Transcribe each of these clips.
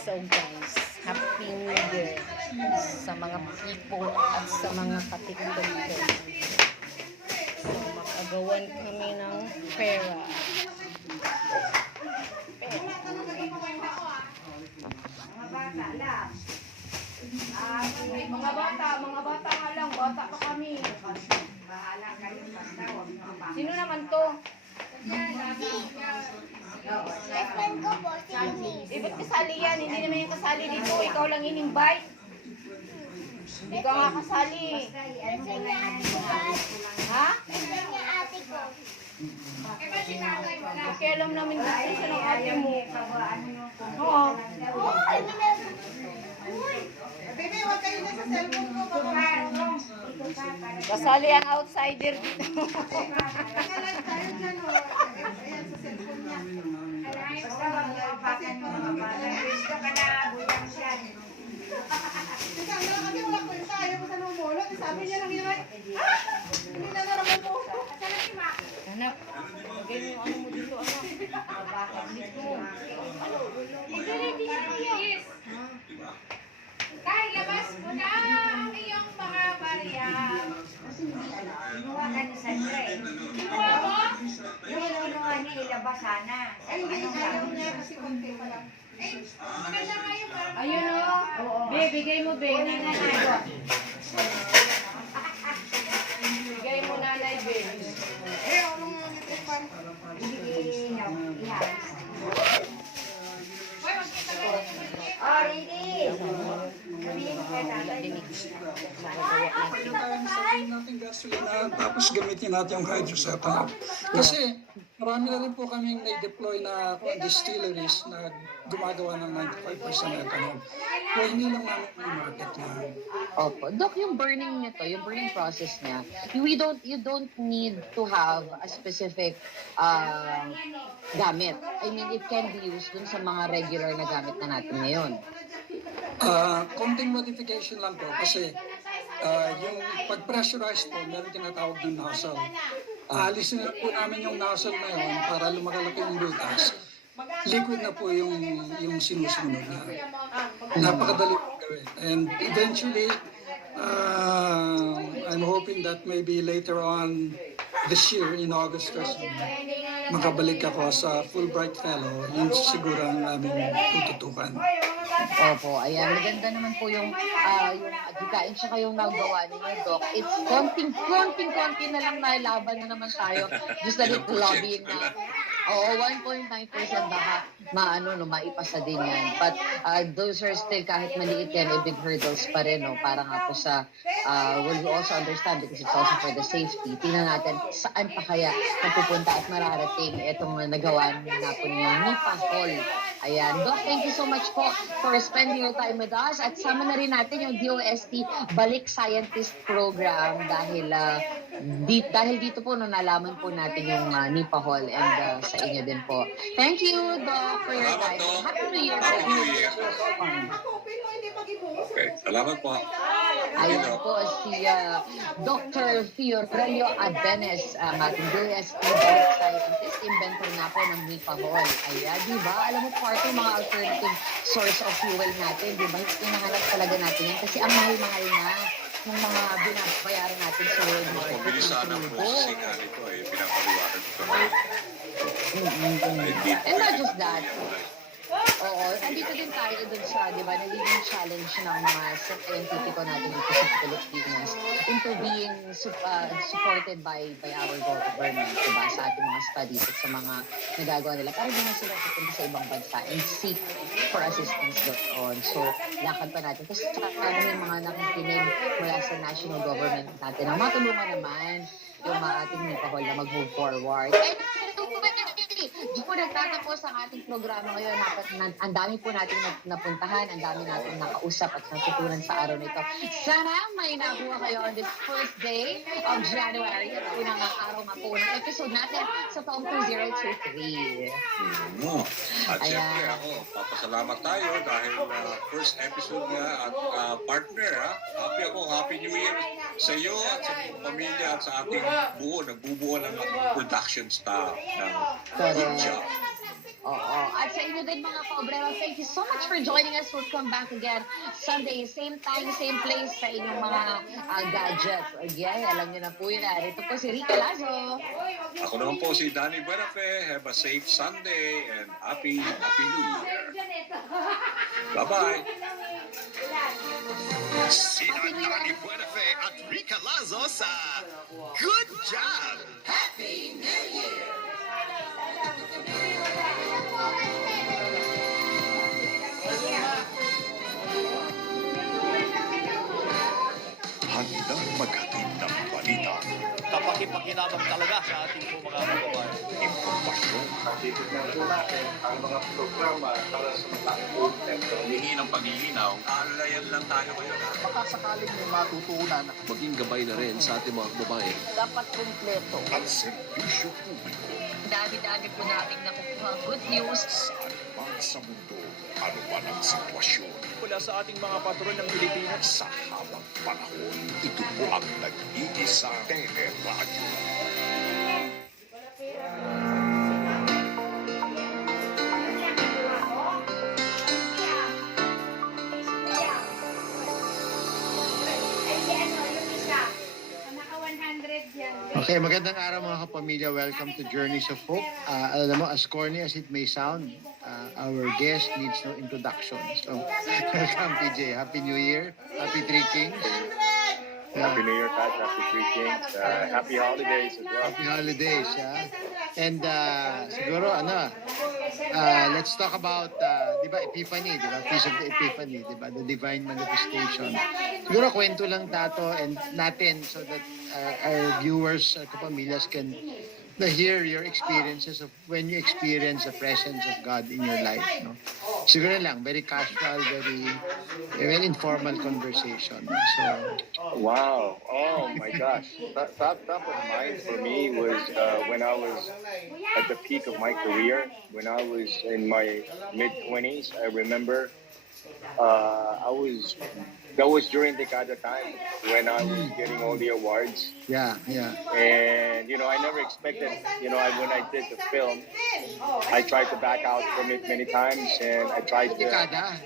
So guys, Happy New Year sa mga people at sa mga katiktok ko. So makagawan kami ng pera. Mga bata nga lang, bata pa kami. Sino naman to? Friend ko po, si Denise. Ba't kasali yan? Hindi naman yung kasali dito. Ikaw lang in-invite. Ikaw nga kasali. Kasi niya ate ko ba? Ha? Kasi niya ate ko. Pakialam namin gusto siya ng ate mo. Oo. Ay, Bebe, huwag kayo na sa cellphone ko. Kasali ang outsider dito. Naka-live tayo dyan, o. Ayan, sa cellphone niya. Basta mag-apakan mo. Gusto ka na, buyang siya. Kasi wala ko yung kaya mo sa lumulot. Sabi niya lang yun, ha? Hindi na naramang po. Anak, lagay mo yung ano mo dito, anak. Mabakit dito. Yes. Kay, labas mo na ang iyong mga barya. Inuha ka ni Sandra eh. Inuha mo? Yung inuha niya, ilabas sana. Ay, hindi ayaw niya kasi konti pa lang. Maganda nga yung parang... Ayun o. Be, bigay mo, be. Nanay. Bigay mo, nanay, be. Eh, anong nito pa? Uy, magkita mo. Oh, ready? Sabihin natin gasolina, tapos gamitin natin yung hydrocephalon. Kasi marami na rin po kaming na-deploy na distilleries na gumagawa ng 95% ethanol. So hindi lang namin may market na. Opo. Dok, yung burning nito, yung burning process niya, you don't need to have a specific gamit. I mean, it can be used dun sa mga regular na gamit na natin ngayon. Konting modification lang po kasi yung pag-pressurize po, meron tinatawag ng nozzle. Alisin na po namin yung nozzle na yun para lumakalaki yung butas. Liquid na po yung sinusunod na. Napakadali po gawin. And eventually, I'm hoping that maybe later on this year, in August or so, makabalik ako sa Fulbright Fellow. Yun siguro ang aming tututukan. Opo, ayan. Maganda naman po yung adhikain tsaka yung nagawa ninyo, Doc. It's konting-konti na lang nalaban na naman tayo. Just a little lobbying na. Oo, 1.9% baka maipasa din yan. But those are still, kahit maliit yan, big hurdles pa rin, no? Para nga po sa, will you also understand because it's also for the safety. Tingnan natin saan pa kaya napupunta at mararating itong nagawa na po ninyo Nipa Hall. Ayan. Doc, thank you so much po for spending your time with us. At sama na rin natin yung DOST Balik Scientist Program dahil dito po nalaman po natin yung Nipa Hall and sa inyo din po. Thank you, Doc, for your time. Happy New Year po. Makopin mo, hindi mag-ibuhos. Okay, salamat po. Ayan po si Dr. Fiorello Adenes, ang ating DOST Balik Scientist, inventor na po ng Nipa Hall. Ayan, di ba? Alam mo, part ng mga alternative source of fuel natin, di ba? Hinahanap talaga natin yan kasi ang mahal-mahal na ng mga binabayaran natin sa world market. Mabilis sana ang processing nga nito eh. Pinapaliwanag ko na. And not just that. Oo, andito din tayo dun sa, di ba, nagiging challenge ng mga scientifico natin dito sa Pilipinas into being supported by our government, di ba, sa ating mga studies at sa mga nagagawa nila. Para din na sila pupunta sa ibang bansa and seek for assistance doon. So, lakad pa natin. Kasi yung mga nakikinig mula sa national government natin na matulungan naman yung mga ating Nipa Hall na mag-move forward. Di po nagtatapos ang ating programa ngayon. Ang dami po natin napuntahan, ang dami natin nakausap at natutunan sa araw nito. Sana may nakuha kayo on this first day of January at unang araw nga po ng episode natin sa taong 2023. At siyempre ako, papasalamat tayo dahil first episode nga at partner ha. Happy New Year sa iyo at sa pamilya at sa ating nagbubuo ng production staff ng Good Job. Oo. At sa inyo din mga Pobrero, thank you so much for joining us. We'll come back again Sunday, same time, same place sa inyong mga gadgets. Again, alam niyo na po yun. Ito po si Rica Lazo. Ako naman po si Danny Buenafe. Have a safe Sunday and Happy New Year. Bye-bye. Sina Danny Buenafe at Rica Lazo sa Good Job! Handang maghatid ng balita, Kapakipakinabang talaga sa ating po mga kababayan. impormasyon, Dito na po natin ang mga programa para sa mga humingi ng paglilinaw. Aalayan lang tayo ngayon. Baka sakaling may matutunan, maging gabay na rin sa ating mga kababayan. Dapat kumpleto. at serbisyo publiko Dami-dami po natin nakukuha good news. saan man sa mundo, ano man ang sitwasyon. Mula sa ating mga patron ng Pilipinas, Sa habang panahon, ito po ang nag-iisa teleradyo. Naka 100 yan. Okay, magandang araw mga kapamilya. Welcome to Journeys of Hope. Alam mo, as corny as it may sound, our guest needs no introduction. So, welcome PJ. Happy New Year. Happy Three Kings. Happy New Year, Pat. Happy Three Kings. Happy holidays as well. Happy holidays. And siguro, let's talk about, di ba, Epiphany, di ba? Feast of the Epiphany, di ba? The Divine Manifestation. Siguro, kwento lang tato and natin so that our viewers, our kapamilyas can hear your experiences of when you experience the presence of God in your life. No? Siguro lang, very casual, very informal conversation. So, Wow. Oh my gosh. Top of mind for me was when I was at the peak of my career, when I was in my mid-20s. I remember that was during Decada time when I was getting all the awards. yeah. And, I never expected, when I did the film, I tried to back out from it many times and I tried to... Dekada.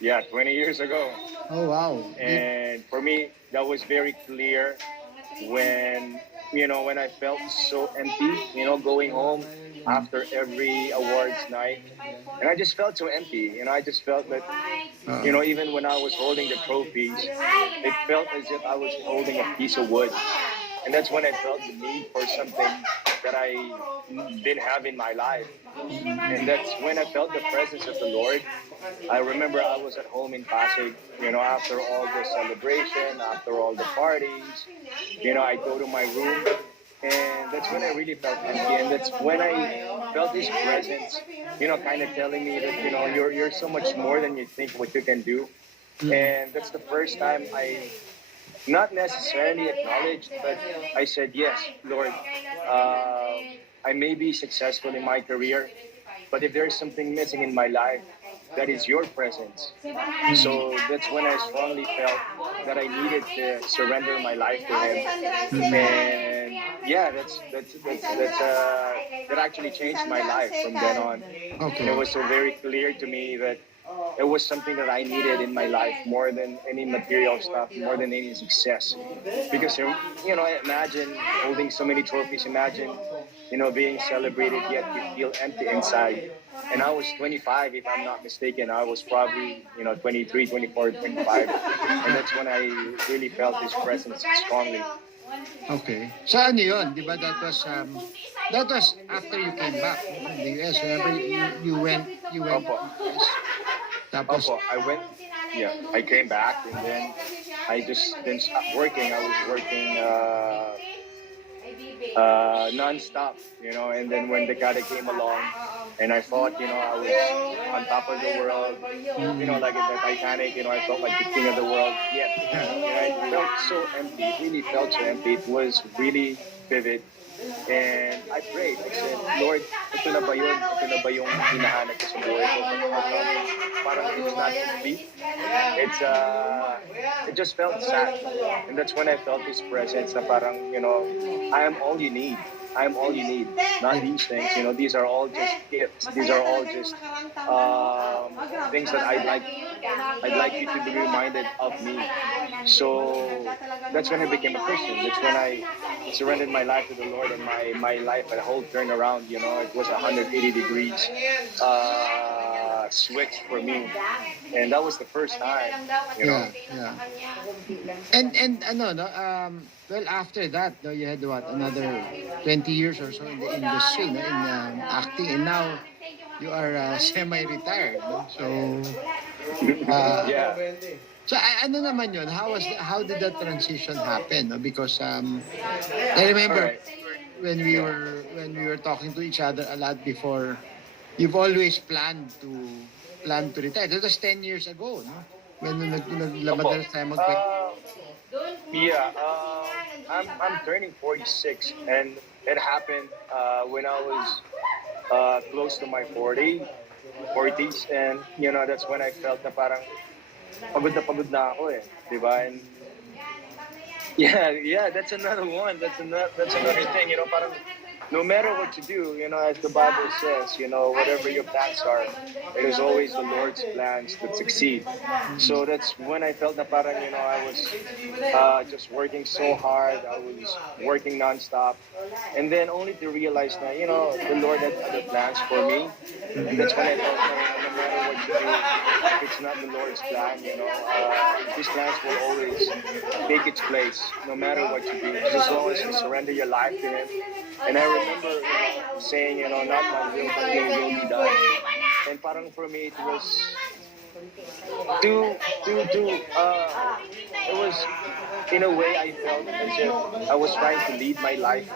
Yeah, 20 years ago. Oh, wow. And for me, that was very clear when I felt so empty, going home after every awards night. And I just felt so empty. I just felt that, even when I was holding the trophies, it felt as if I was holding a piece of wood. And that's when I felt the need for something that I didn't have in my life. And that's when I felt the presence of the Lord. I remember I was at home in Pasig, after all the celebration, after all the parties, I go to my room and that's when I really felt empty. And that's when I felt His presence, kind of telling me that, you're so much more than you think what you can do. And that's the first time I not necessarily acknowledged, but I said, yes, Lord, I may be successful in my career, but if there's something missing in my life, that is your presence. So that's when I strongly felt that I needed to surrender my life to Him. And yeah, that actually changed my life from then on. Okay. And it was so very clear to me that it was something that I needed in my life more than any material stuff, more than any success. Because, I imagine holding so many trophies, imagine, being celebrated, yet you feel empty inside. And I was 25, if I'm not mistaken. I was probably, 23, 24, 25. And that's when I really felt His presence strongly. Okay. So ano yun? Di ba that was after you came back from the US. Remember you went Opo. US. Tapos, I came back and then I just didn't stop working. I was working non-stop, and then when the Decada came along and I thought, I was on top of the world, like in the Titanic, I felt like the king of the world. Yet, I felt so empty, really felt so empty. It was really vivid. And I prayed. I said, Lord, ito na ba yun? Ito na ba yung hinahanap ko sa buhay ko? Parang it's not complete. It just felt sad. And that's when I felt His presence na parang, I am all you need. I'm all you need, not these things. You know, these are all just gifts. These are all just things that I'd like you to be reminded of me. So that's when I became a Christian. That's when I surrendered my life to the Lord, and my life a whole turnaround. You know, it was 180 degrees switch for me, and that was the first time. You know. Yeah. And ano no well after that no you had what another 20 years or so in the industry no in acting, and now you are semi-retired no so Yeah. so ano naman yun, how did that transition happen no? Because I remember Alright. when we were talking to each other a lot before, you've always planned to retire. That was 10 years ago no when naglabas tayo magkwento. Yeah, I'm turning 46, and it happened when I was close to my 40s, and you know that's when I felt na parang pagod na ako eh, di ba? And yeah, that's another one. That's another thing. You know, parang no matter what you do, you know, as the Bible says, you know, whatever your plans are, it is always the Lord's plans that succeed. So that's when I felt that parang, you know, I was just working so hard. I was working nonstop. And then only to realize that, you know, the Lord had other plans for me. And that's when I felt that no matter what you do, if it's not the Lord's plan, you know, His plans will always take its place, no matter what you do. Just as long as you surrender your life to Him. And I remember saying, you know, not my will, but your will be done. And parang for me, it was it was, in a way, I felt as if I was trying to lead my life,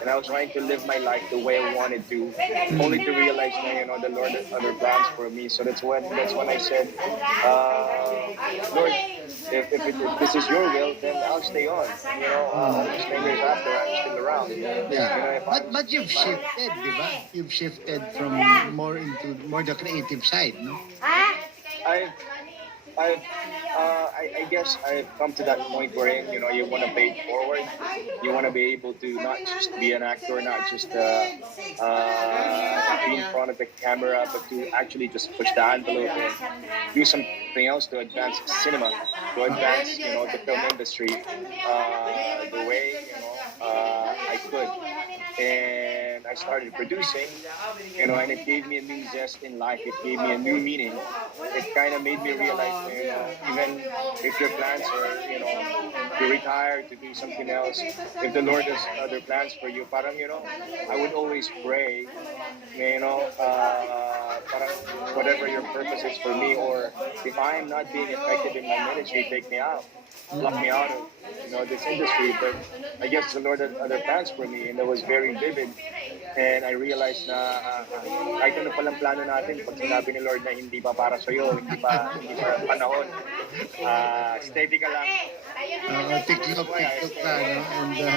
and I was trying to live my life the way I wanted to, only to realize that, you know, the Lord had other plans for me. So that's when I said, Lord, if this is your will, then I'll stay on. You know, almost 10 years after, I'm still around. Yeah. You know, But you've shifted, di ba? You've shifted from more into more the creative side, no? I guess I've come to that point wherein, you know, you want to pay it forward. You want to be able to not just be an actor, not just be in front of the camera, but to actually just push the envelope and do something else to advance cinema, to advance, you know, the film industry the way, you know, I could. And I started producing, you know, and it gave me a new zest in life. It gave me a new meaning. It kind of made me realize, you know, even if your plans are, you know, to retire, to do something else, if the Lord has other plans for you, parang, you know, I would always pray, you know, parang whatever your purpose is for me, or if I am not being effective in my ministry, take me out. Lock me out of, you know, this industry. But I guess the Lord had other plans for me, and that was very vivid. And I realized na kahit ano palang plano natin, pag sinabi ni Lord na hindi pa para sa'yo, hindi pa panahon, steady ka lang. Tiklop ka, no?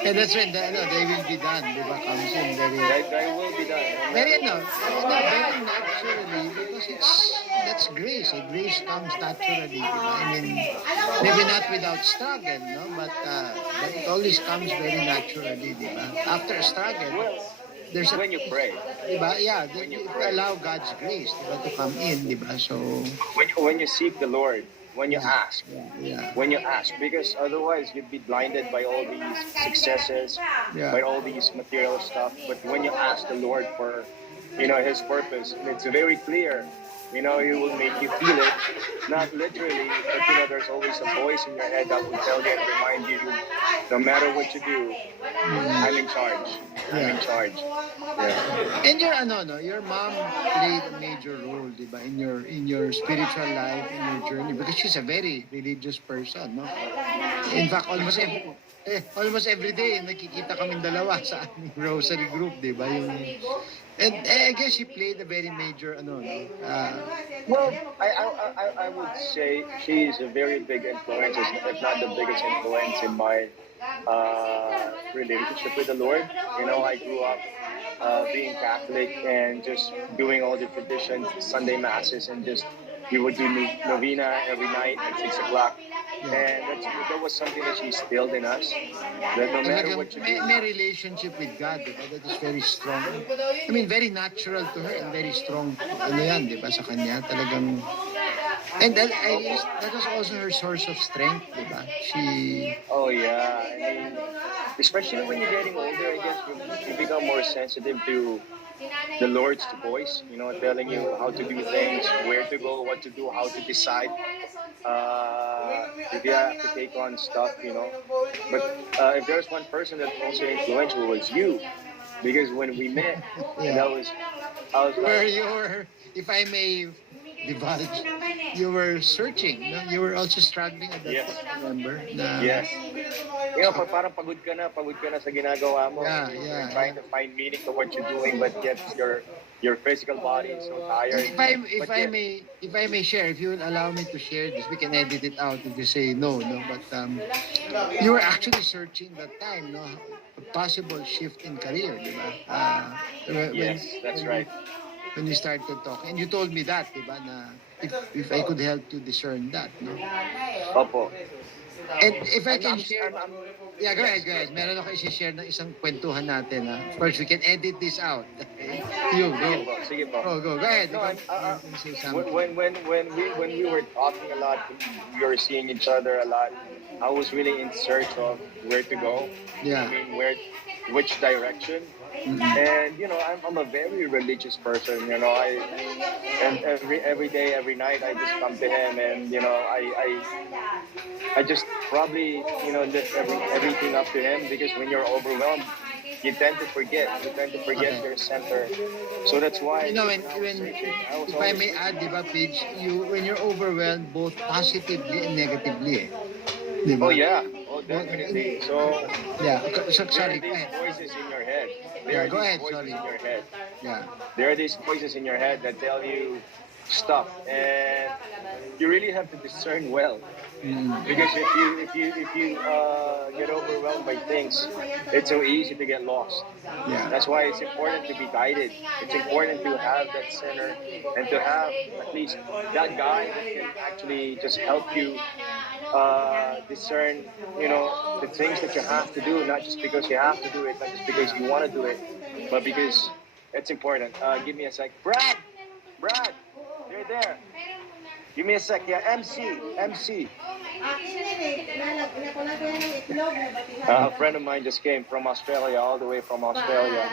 And that's when they will be done, di ba? Comes in They will be done. very naturally, because that's grace. Grace comes naturally, di ba? I mean, maybe not without struggle, no? But it always comes very naturally, di ba? After a struggle, there's when you pray. Di ba? Yeah, you allow God's grace, di ba, to come in, di ba? So when you seek the Lord, when you ask, yeah. when you ask, because otherwise you'd be blinded by all these successes, by all these material stuff. But when you ask the Lord for, you know, His purpose, and it's very clear, you know, He will make you feel it, not literally, but you know, there's always a voice in your head that will tell you and remind you, no matter what you do, I'm in charge. I'm in charge. Yeah. And your mom played a major role, di ba, in your spiritual life, in your journey, because she's a very religious person, no? In fact, almost every day nakikita kaming dalawa sa aming rosary group, di ba? And I guess she played a very major, Well, I would say she is a very big influence, if not the biggest influence in my relationship with the Lord. You know, I grew up being Catholic and just doing all the traditions, Sunday masses, and just we would do novena every night at 6 o'clock. And that was something that she instilled in us. That no matter Talagang what you may, do, may relationship with God, di ba? That is very strong. I mean, very natural to her and very strong, ano yan, di ba, sa kanya. Talagang, and I guess that was also her source of strength, di ba? She, oh yeah, I mean, especially when you're getting older, I guess you become more sensitive to the Lord's voice, telling you how to do things, where to go, what to do, how to decide. If you have to take on stuff. But if there's one person that also influential was you, because when we met, yeah. I was Where like, you were, if I may divulge, you were searching, no? You were also struggling at that Yes. point, remember? Na, yes. Parang pagod ka na sa ginagawa mo. Yeah, You're yeah, trying to find meaning to what you're doing, but yet your physical body is so tired. If I may share, if you will allow me to share this, we can edit it out if you say no. But you were actually searching that time, no, a possible shift in career, di ba? Yes, that's right. When we started talking, and you told me that, di ba, na if I could help you discern that, no. Opo. And if I can share, I'm- yeah, go ahead. Meron ako i-share na isang kwentuhan natin, ha? Of course, we can edit this out. You, go. Sige po. Go ahead. No, You can say something. when we were talking a lot, we were seeing each other a lot. I was really in search of where to go. Yeah. I mean, which direction. And I'm a very religious person. And every day, every night, I just come to him, and I just probably lift everything up to him, because when you're overwhelmed, you tend to forget. Okay. Your center. So that's why. When if I may add, di ba, Pidge, when you're overwhelmed, both positively and negatively, di ba? Oh yeah. Oh, definitely. So Yeah. So, there are sorry, go these ahead. voices in your head. Yeah, go ahead, Voices sorry. in your head. Yeah. There are these voices in your head that tell you stuff, and you really have to discern well. Because if you get overwhelmed by things, it's so easy to get lost. Yeah. That's why it's important to be guided. It's important to have that center, and to have at least that guy that can actually just help you discern, the things that you have to do, not just because you have to do it, not just because you want to do it, but because it's important. Give me a sec. Brad, you're there. Give me a sec. Yeah, MC. A friend of mine just came from Australia, all the way from Australia.